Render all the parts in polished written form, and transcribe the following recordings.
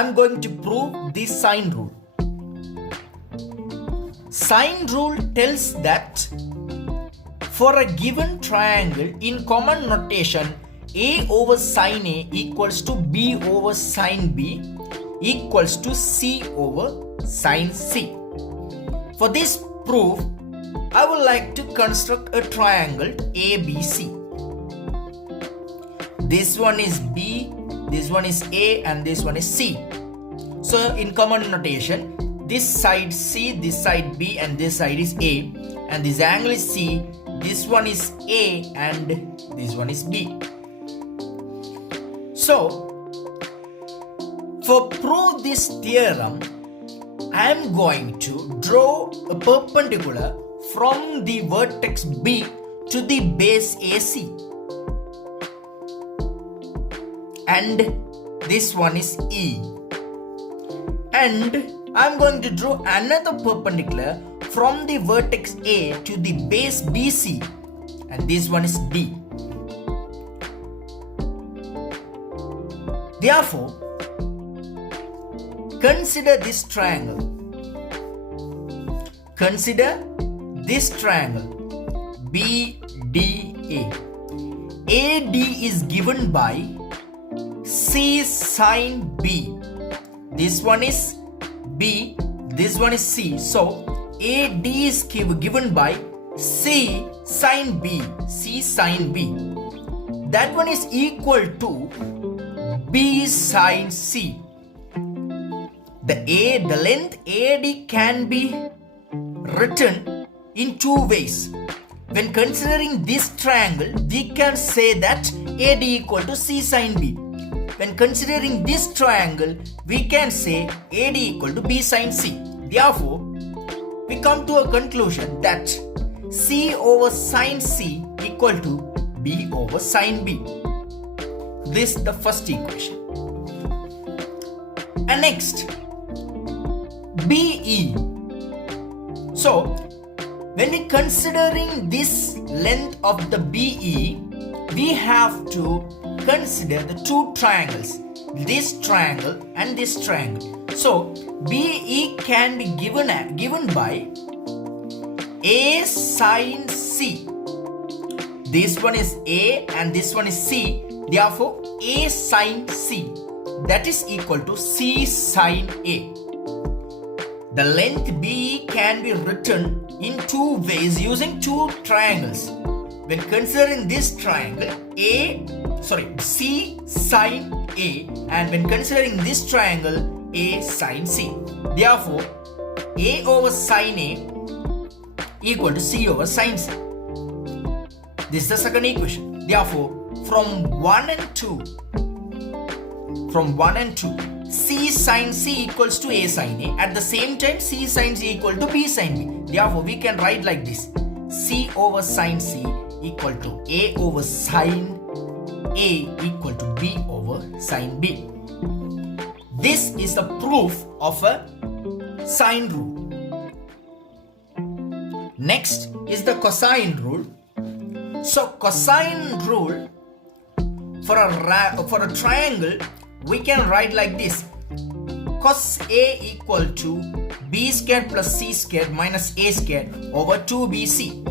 I'm going to prove the sine rule. Sine rule tells that for a given triangle in common notation, A over sine A equals to B over sine B equals to C over sine C. For this proof, I would like to construct a triangle ABC. This one is B, this one is A, and this one is C. So in common notation, this side C, this side B, and this side is A, and this angle is C, this one is A, and this one is B. So for prove this theorem, I am going to draw a perpendicular from the vertex B to the base AC, and this one is E, and I am going to draw another perpendicular from the vertex A to the base BC, and this one is D. Therefore, consider this triangle. Consider this triangle BDA. AD is given by C sine B. This one is B, this one is C. So AD is given by C sine B. C sine B. That one is equal to B sine C. The length AD can be written in two ways. When considering this triangle, we can say that AD equal to C sine B. When considering this triangle, we can say AD equal to B sine C. Therefore, we come to a conclusion that C over sine C equal to B over sine B. This is the first equation. And next, BE. So, when we considering this length of the BE, we have to consider the two triangles, this triangle and this triangle. So, BE can be given by A sine C. This one is A and this one is C. Therefore, A sine C, that is equal to C sine A. The length BE can be written in two ways using two triangles. When considering this triangle C sine A, and when considering this triangle A sine C. Therefore, A over sine A equal to C over sine C. This is the second equation. Therefore, from 1 and 2, C sine C equals to A sine A. At the same time, C sine C equal to B sine B. Therefore, we can write like this: C over sine C equal to A over sine A equal to B over sine B. This is the proof of a sine rule. Next is the cosine rule. So cosine rule for a triangle, we can write like this: cos A equal to B squared plus C squared minus A squared over 2BC.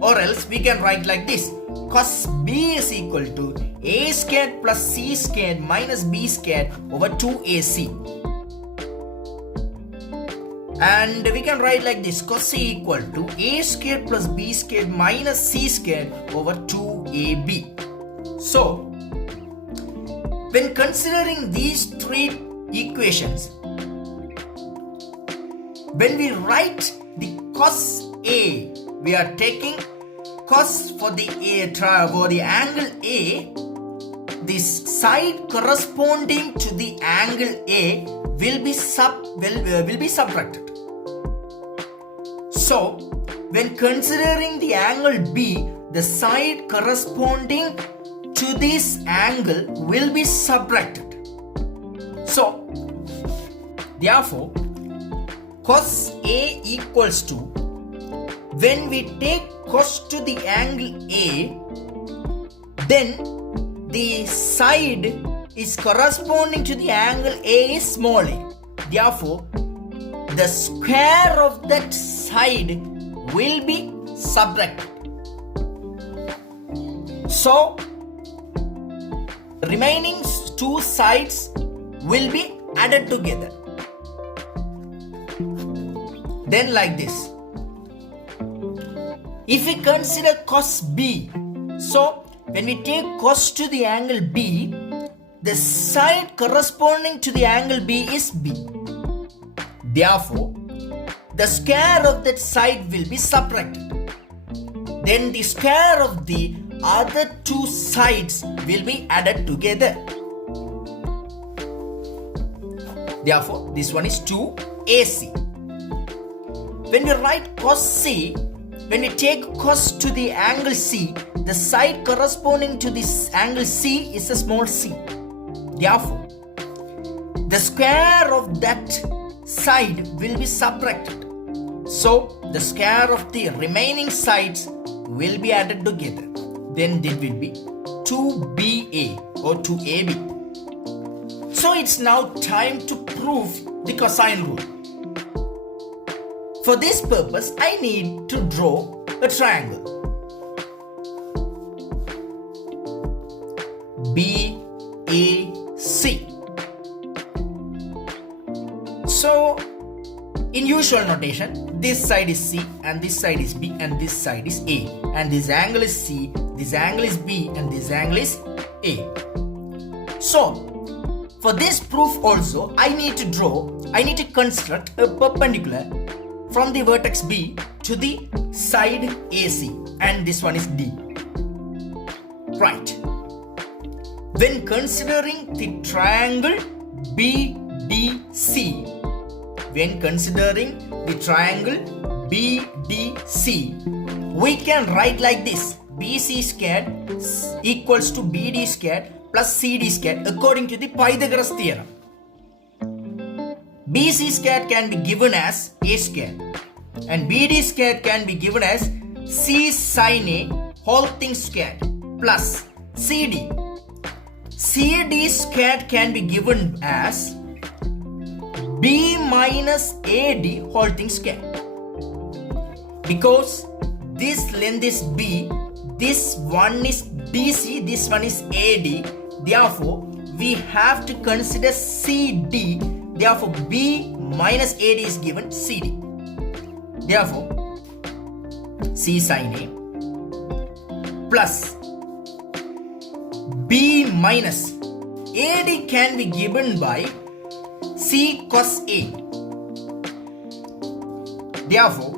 Or else we can write like this: cos B is equal to A squared plus C squared minus B squared over 2AC. And we can write like this: cos A equal to A squared plus B squared minus C squared over 2AB. So, when considering these three equations, when we write the cos A, we are taking cos for the angle A. This side corresponding to the angle A will be subtracted. So, when considering the angle B, the side corresponding to this angle will be subtracted. So, therefore, cos A equals to, when we take cos to the angle A, then the side is corresponding to the angle A is small a. Therefore, the square of that side will be subtracted. So, remaining two sides will be added together. Then like this. If we consider cos B, so when we take cos to the angle B, the side corresponding to the angle B is B. Therefore, the square of that side will be subtracted. Then the square of the other two sides will be added together. Therefore, this one is 2AC. When we write cos C, when we take cos to the angle C, the side corresponding to this angle C is a small c. Therefore, the square of that side will be subtracted. So, the square of the remaining sides will be added together. Then it will be 2BA or 2AB. So, it's now time to prove the cosine rule. For this purpose, I need to draw a triangle. BAC. So, in usual notation, this side is C and this side is B and this side is A. And this angle is C, this angle is B and this angle is A. So, for this proof also, I need to construct a perpendicular from the vertex B to the side AC, and this one is D. Right. When considering the triangle BDC, we can write like this: BC squared equals to BD squared plus CD squared according to the Pythagoras theorem. BC squared can be given as A squared and BD squared can be given as C sin A whole thing squared plus CD. CD squared can be given as B minus AD whole thing squared. Because this length is B, this one is BC, this one is AD. Therefore, we have to consider CD. Therefore, B minus AD is given CD. Therefore, C sin A plus B minus AD can be given by C cos A. Therefore,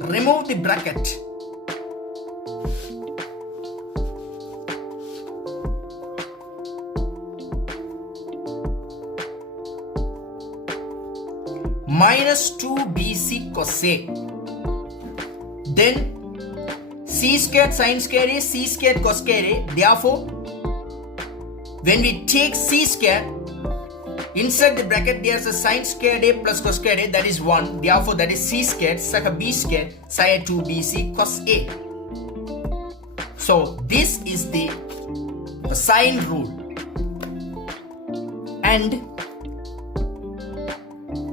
remove the bracket. Minus 2BC cos A. Then C squared sin squared A, C squared cos squared A. Therefore, when we take C squared, inside the bracket there is a sin squared A plus cos squared A, that is 1. Therefore, that is C squared second B squared sin 2BC cos A. So, this is the cosine rule. And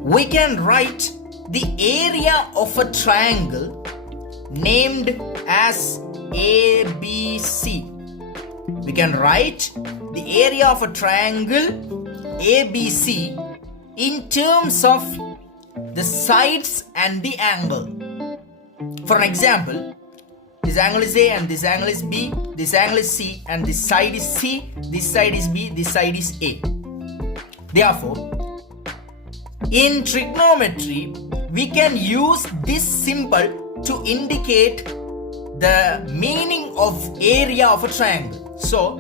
we can write the area of a triangle named as ABC. We can write the area of a triangle ABC in terms of the sides and the angle. For an example, this angle is A and this angle is B, this angle is C and this side is C, this side is B, this side is A. Therefore, in trigonometry, we can use this symbol to indicate the meaning of area of a triangle. So,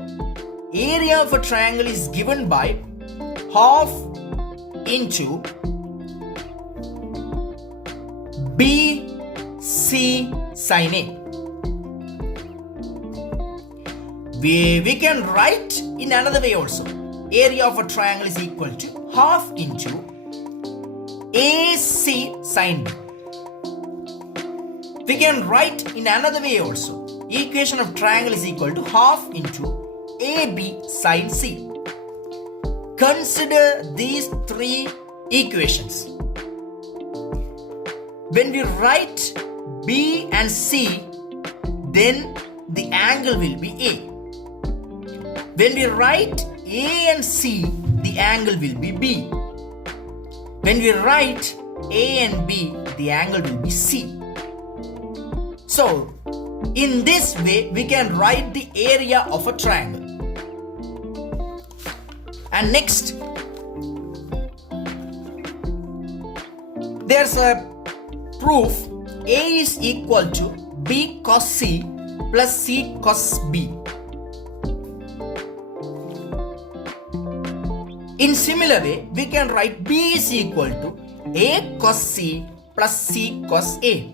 area of a triangle is given by half into BC sin A. We can write in another way also. Area of a triangle is equal to half into AC sin B. We can write in another way also. Equation of triangle is equal to half into AB sin C. consider these three equations. When we write B and C, then the angle will be A. When we write A and C, the angle will be B. When we write A and B, the angle will be C. So, in this way, we can write the area of a triangle. And next, there's a proof A is equal to B cos C plus C cos B. In similar way, we can write B is equal to A cos C plus C cos A.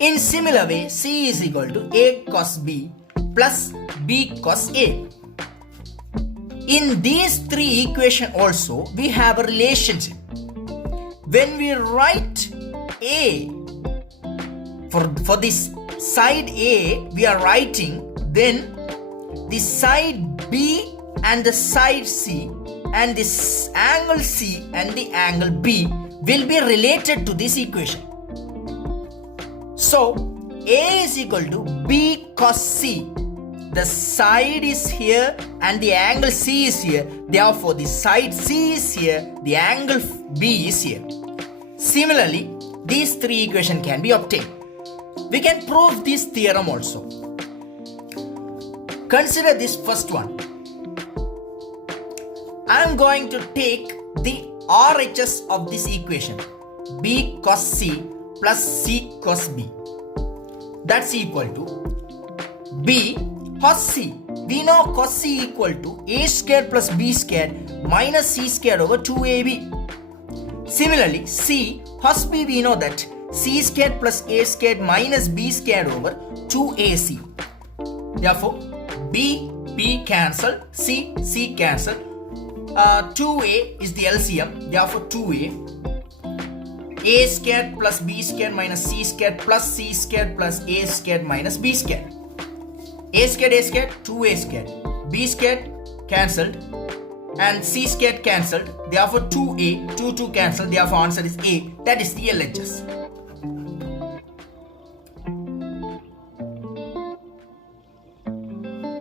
In similar way, C is equal to A cos B plus B cos A. In these three equations also, we have a relationship. When we write A, for this side A, we are writing, then the side B and the side C and this angle C and the angle B will be related to this equation. So, A is equal to B cos C. The side is here and the angle C is here. Therefore, the side C is here, the angle B is here. Similarly, these three equations can be obtained. We can prove this theorem also. Consider this first one. I am going to take the RHS of this equation, B cos C plus C cos B. That's equal to B cos C. We know cos C equal to A squared plus B squared minus C squared over 2AB. Similarly, C cos B, we know that C squared plus A squared minus B squared over 2AC. Therefore, B cancel, C cancel. 2A is the LCM. Therefore, 2A. A squared plus B squared minus C squared plus C squared plus A squared minus B squared. A squared, 2A squared. B squared cancelled and C squared cancelled. Therefore 2A, 2 cancelled. Therefore answer is A. That is the LHS.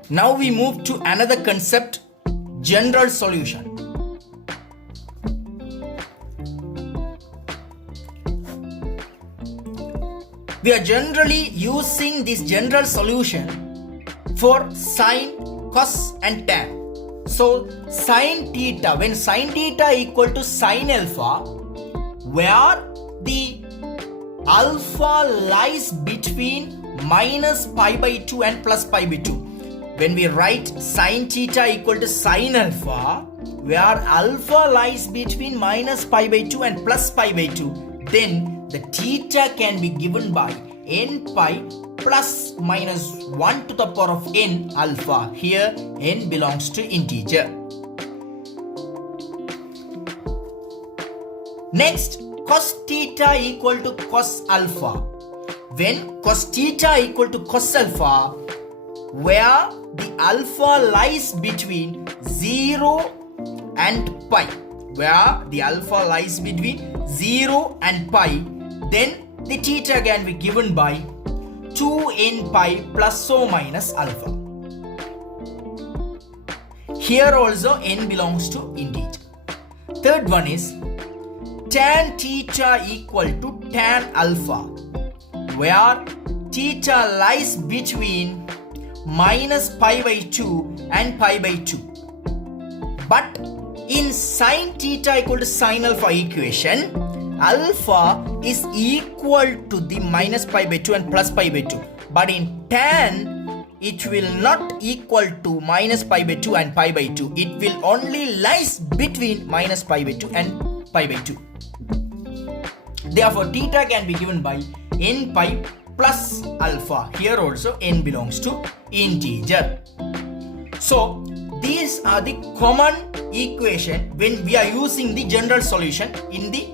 Now we move to another concept, general solution. We are generally using this general solution for sine, cos and tan. So sine theta, when sine theta equal to sine alpha, where the alpha lies between minus pi by 2 and plus pi by 2. When we write sine theta equal to sine alpha, where alpha lies between minus pi by 2 and plus pi by 2, then the theta can be given by n pi plus minus 1 to the power of n alpha. Here n belongs to integer. Next, cos theta equal to cos alpha. When cos theta equal to cos alpha, where the alpha lies between 0 and pi, where the alpha lies between 0 and pi, then the theta can be given by 2n pi plus or minus alpha. Here also n belongs to integer. Third one is tan theta equal to tan alpha, where theta lies between minus pi by 2 and pi by 2. But in sine theta equal to sine alpha equation, alpha is equal to the minus pi by 2 and plus pi by 2. But in tan, it will not equal to minus pi by 2 and pi by 2. It will only lies between minus pi by 2 and pi by 2. Therefore, theta can be given by n pi plus alpha. Here also n belongs to integer. So, these are the common equation when we are using the general solution in the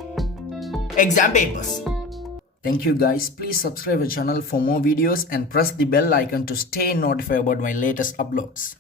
exam papers. Thank you guys. Please subscribe our channel for more videos and press the bell icon to stay notified about my latest uploads.